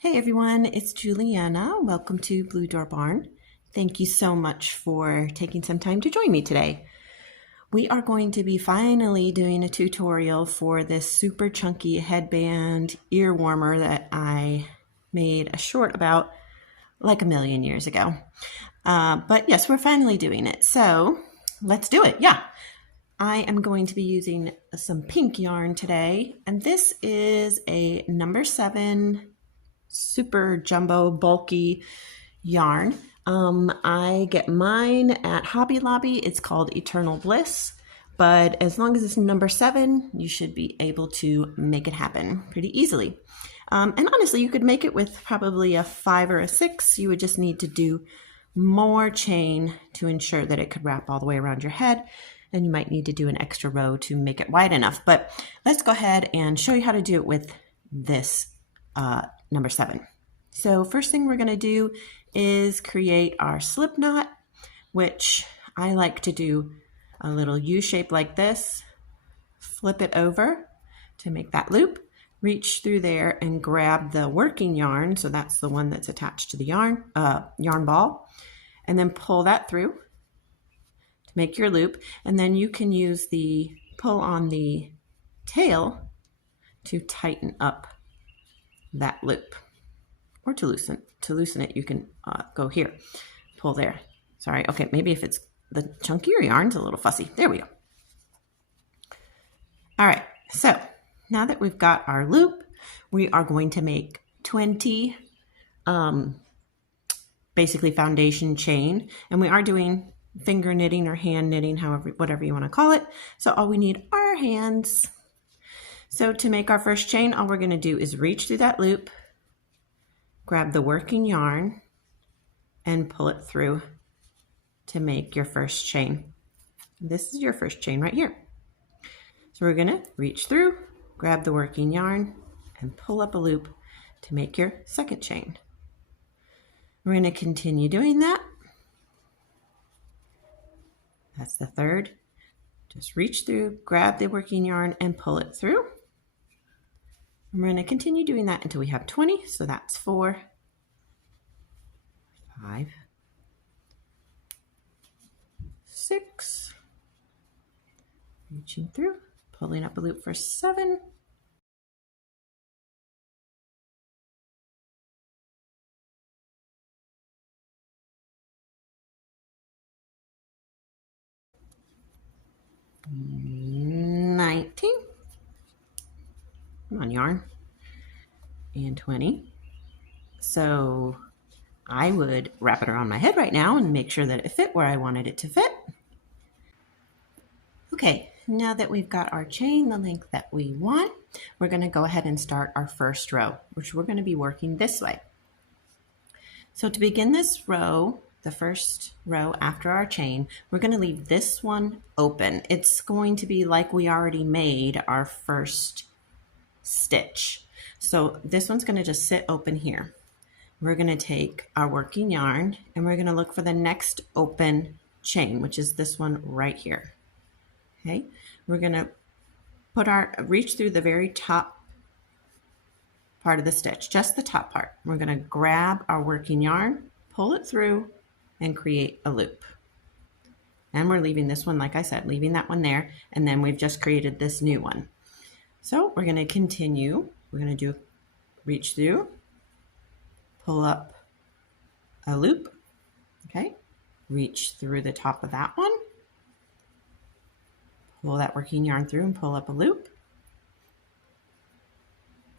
Hey everyone, it's Juliana. Welcome to Blue Door Barn. Thank you so much for taking some time to join me today. We are going to be finally doing a tutorial for this super chunky headband ear warmer that I made a short about like a million years ago. But yes, we're finally doing it. So let's do it. Yeah. I am going to be using some pink yarn today, and this is a number 7 super jumbo bulky yarn. I get mine at Hobby Lobby. It's called Eternal Bliss, but as long as it's number 7, you should be able to make it happen pretty easily. And honestly, you could make it with probably a 5 or a 6. You would just need to do more chain to ensure that it could wrap all the way around your head, and you might need to do an extra row to make it wide enough. But let's go ahead and show you how to do it with this number 7. So first thing we're going to do is create our slip knot, which I like to do a little U shape like this, flip it over to make that loop, reach through there and grab the working yarn, so that's the one that's attached to the yarn ball, and then pull that through to make your loop, and then you can use the pull on the tail to tighten up that loop, or to loosen it you can go here, pull there. Sorry, okay, maybe if it's the chunkier yarn's a little fussy. There we go. All right, so now that we've got our loop, we are going to make 20 basically foundation chain, and we are doing finger knitting or hand knitting, however, whatever you want to call it. So all we need are our hands. So to make our first chain, all we're going to do is reach through that loop, grab the working yarn, and pull it through to make your first chain. This is your first chain right here. So we're going to reach through, grab the working yarn, and pull up a loop to make your second chain. We're going to continue doing that. That's the third. Just reach through, grab the working yarn, and pull it through. And we're going to continue doing that until we have 20. So that's 4, 5, 6, reaching through, pulling up a loop for 7, 19, come on yarn, and 20. So I would wrap it around my head right now and make sure that it fit where I wanted it to fit. Okay, now that we've got our chain the length that we want, we're going to go ahead and start our first row, which we're going to be working this way. So to begin this row, the first row after our chain, we're going to leave this one open. It's going to be like we already made our first stitch. So this one's going to just sit open here. We're going to take our working yarn and we're going to look for the next open chain, which is this one right here. Okay, we're going to reach through the very top part of the stitch, just the top part. We're going to grab our working yarn, pull it through, and create a loop. And we're leaving this one, like I said, leaving that one there, and then we've just created this new one. So we're going to continue. We're going to do reach through, pull up a loop, okay, reach through the top of that one, pull that working yarn through and pull up a loop.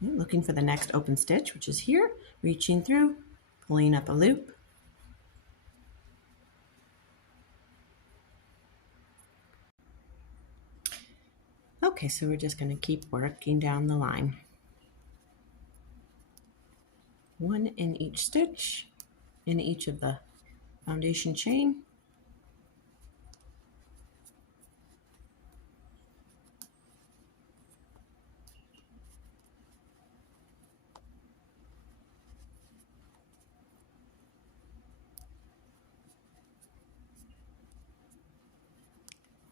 Okay, looking for the next open stitch, which is here, reaching through, pulling up a loop. Okay, so we're just going to keep working down the line. One in each stitch, in each of the foundation chain.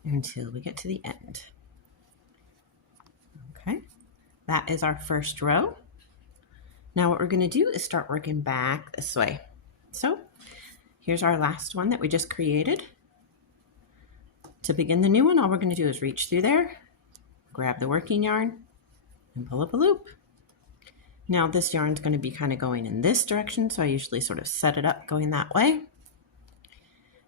Until we get to the end. Okay, that is our first row. Now what we're going to do is start working back this way. So here's our last one that we just created. To begin the new one, all we're going to do is reach through there, grab the working yarn, and pull up a loop. Now this yarn's going to be kind of going in this direction, so I usually sort of set it up going that way.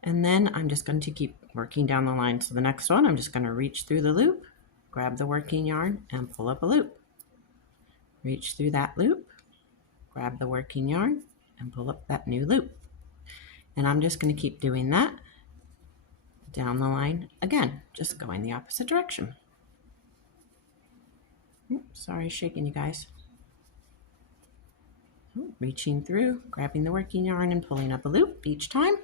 And then I'm just going to keep working down the line. So the next one, I'm just going to reach through the loop, grab the working yarn, and pull up a loop. Reach through that loop, grab the working yarn, and pull up that new loop. And I'm just going to keep doing that down the line again, just going the opposite direction. Oops, sorry, shaking you guys. Reaching through, grabbing the working yarn, and pulling up a loop each time.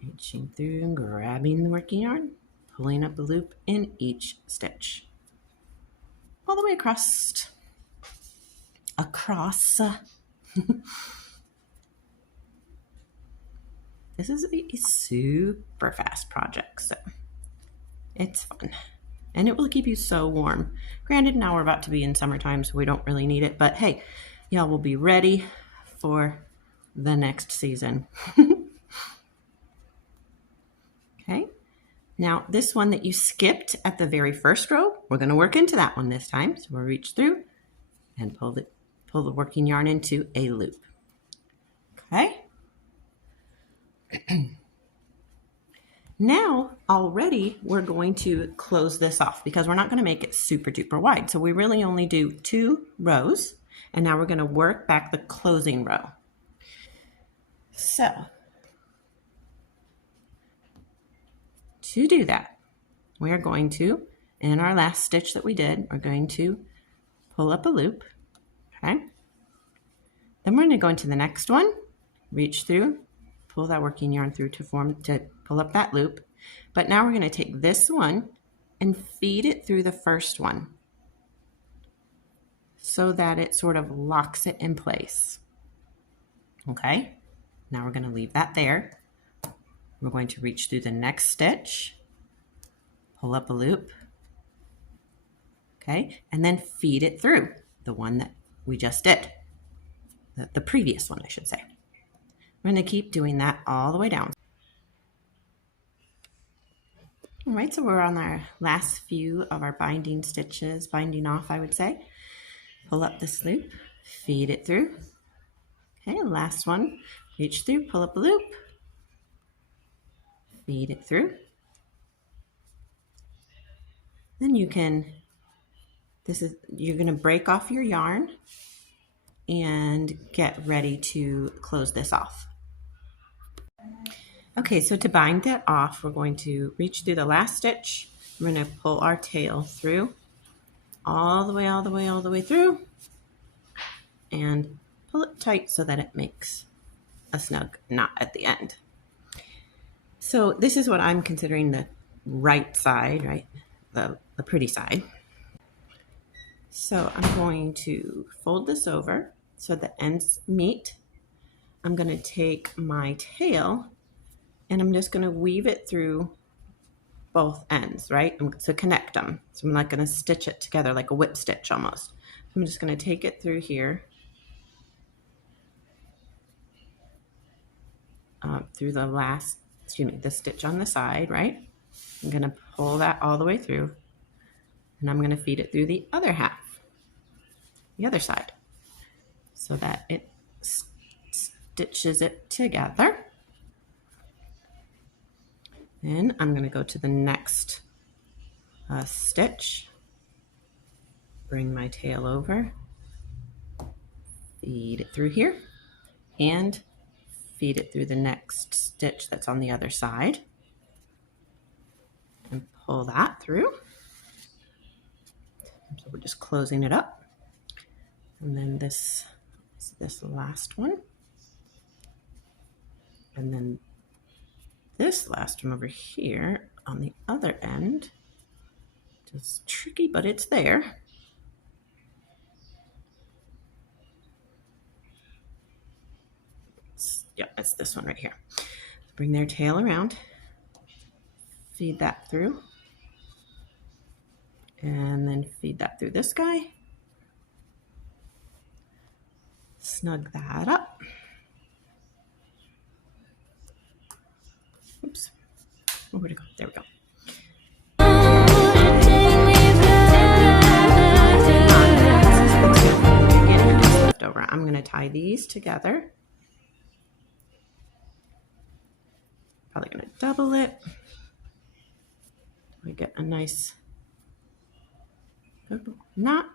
Reaching through and grabbing the working yarn, pulling up a loop in each stitch. All the way across. This is a super fast project, so it's fun. And it will keep you so warm. Granted, now we're about to be in summertime, so we don't really need it, but hey, y'all will be ready for the next season. Okay, now this one that you skipped at the very first row, we're going to work into that one this time. So we'll reach through and pull the working yarn into a loop. Okay. Now already we're going to close this off because we're not going to make it super duper wide. So we really only do 2 rows, and now we're going to work back the closing row. So to do that, we are going to, in our last stitch that we did, we're going to pull up a loop, okay? Then we're going to go into the next one, reach through, pull that working yarn through to pull up that loop. But now we're going to take this one and feed it through the first one so that it sort of locks it in place. Okay, now we're going to leave that there. We're going to reach through the next stitch, pull up a loop, okay, and then feed it through the one that we just did, the previous one, I should say. We're going to keep doing that all the way down. All right, so we're on our last few of our binding stitches, binding off, I would say. Pull up this loop, feed it through. Okay, last one, reach through, pull up a loop, feed it through. Then you're going to break off your yarn and get ready to close this off. Okay, so to bind that off, we're going to reach through the last stitch. We're going to pull our tail through all the way through, and pull it tight so that it makes a snug knot at the end. So this is what I'm considering the right side, right? The pretty side. So I'm going to fold this over so the ends meet. I'm going to take my tail and I'm just going to weave it through both ends, right? To connect them. So I'm not going to stitch it together like a whip stitch almost. I'm just going to take it through here, through the stitch on the side, right? I'm going to pull that all the way through, and I'm going to feed it through the other half, the other side, so that it stitches it together. Then I'm going to go to the next stitch, bring my tail over, feed it through here, and feed it through the next stitch that's on the other side, and pull that through. So we're just closing it up. And then this last one. And then this last one over here on the other end. Just tricky, but it's there. It's this one right here. Bring their tail around, feed that through, And then feed that through this guy. Snug that up. Oops. Oh, where'd it go? There we go. Over. I'm going to tie these together. Probably going to double it. We get a nice knot.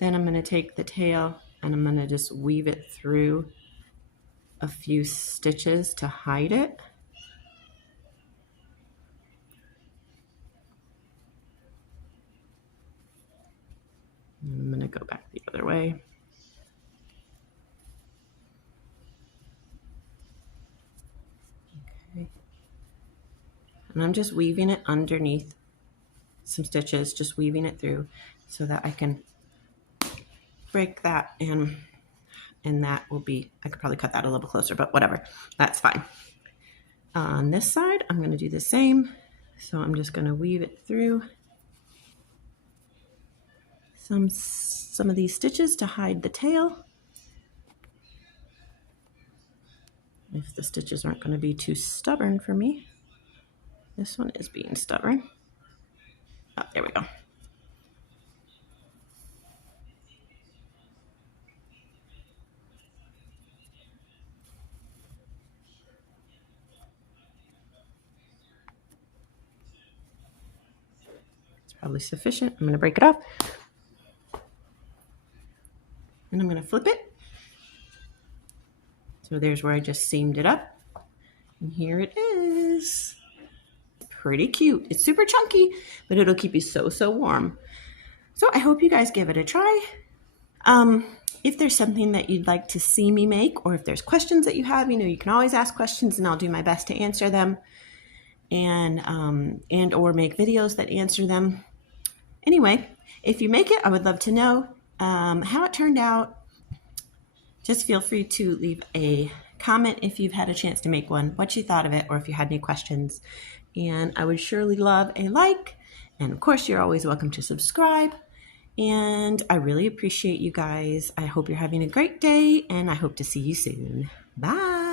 Then I'm going to take the tail and I'm going to just weave it through a few stitches to hide it. And I'm going to go back the other way. Okay. And I'm just weaving it underneath some stitches, just weaving it through so that I can break that, and that will be, I could probably cut that a little closer, but whatever, that's fine. On this side, I'm going to do the same. So I'm just going to weave it through some of these stitches to hide the tail. If the stitches aren't going to be too stubborn for me. This one is being stubborn. Oh, there we go. It's probably sufficient. I'm going to break it off. And I'm going to flip it. So there's where I just seamed it up. And here it is. Pretty cute. It's super chunky, but it'll keep you so warm. So I hope you guys give it a try. If there's something that you'd like to see me make, or if there's questions that you have, you can always ask questions and I'll do my best to answer them, and or make videos that answer them. Anyway, if you make it, I would love to know how it turned out. Just feel free to leave a comment if you've had a chance to make one, what you thought of it, or if you had any questions. And I would surely love a like. And of course, you're always welcome to subscribe. And I really appreciate you guys. I hope you're having a great day, and I hope to see you soon. Bye.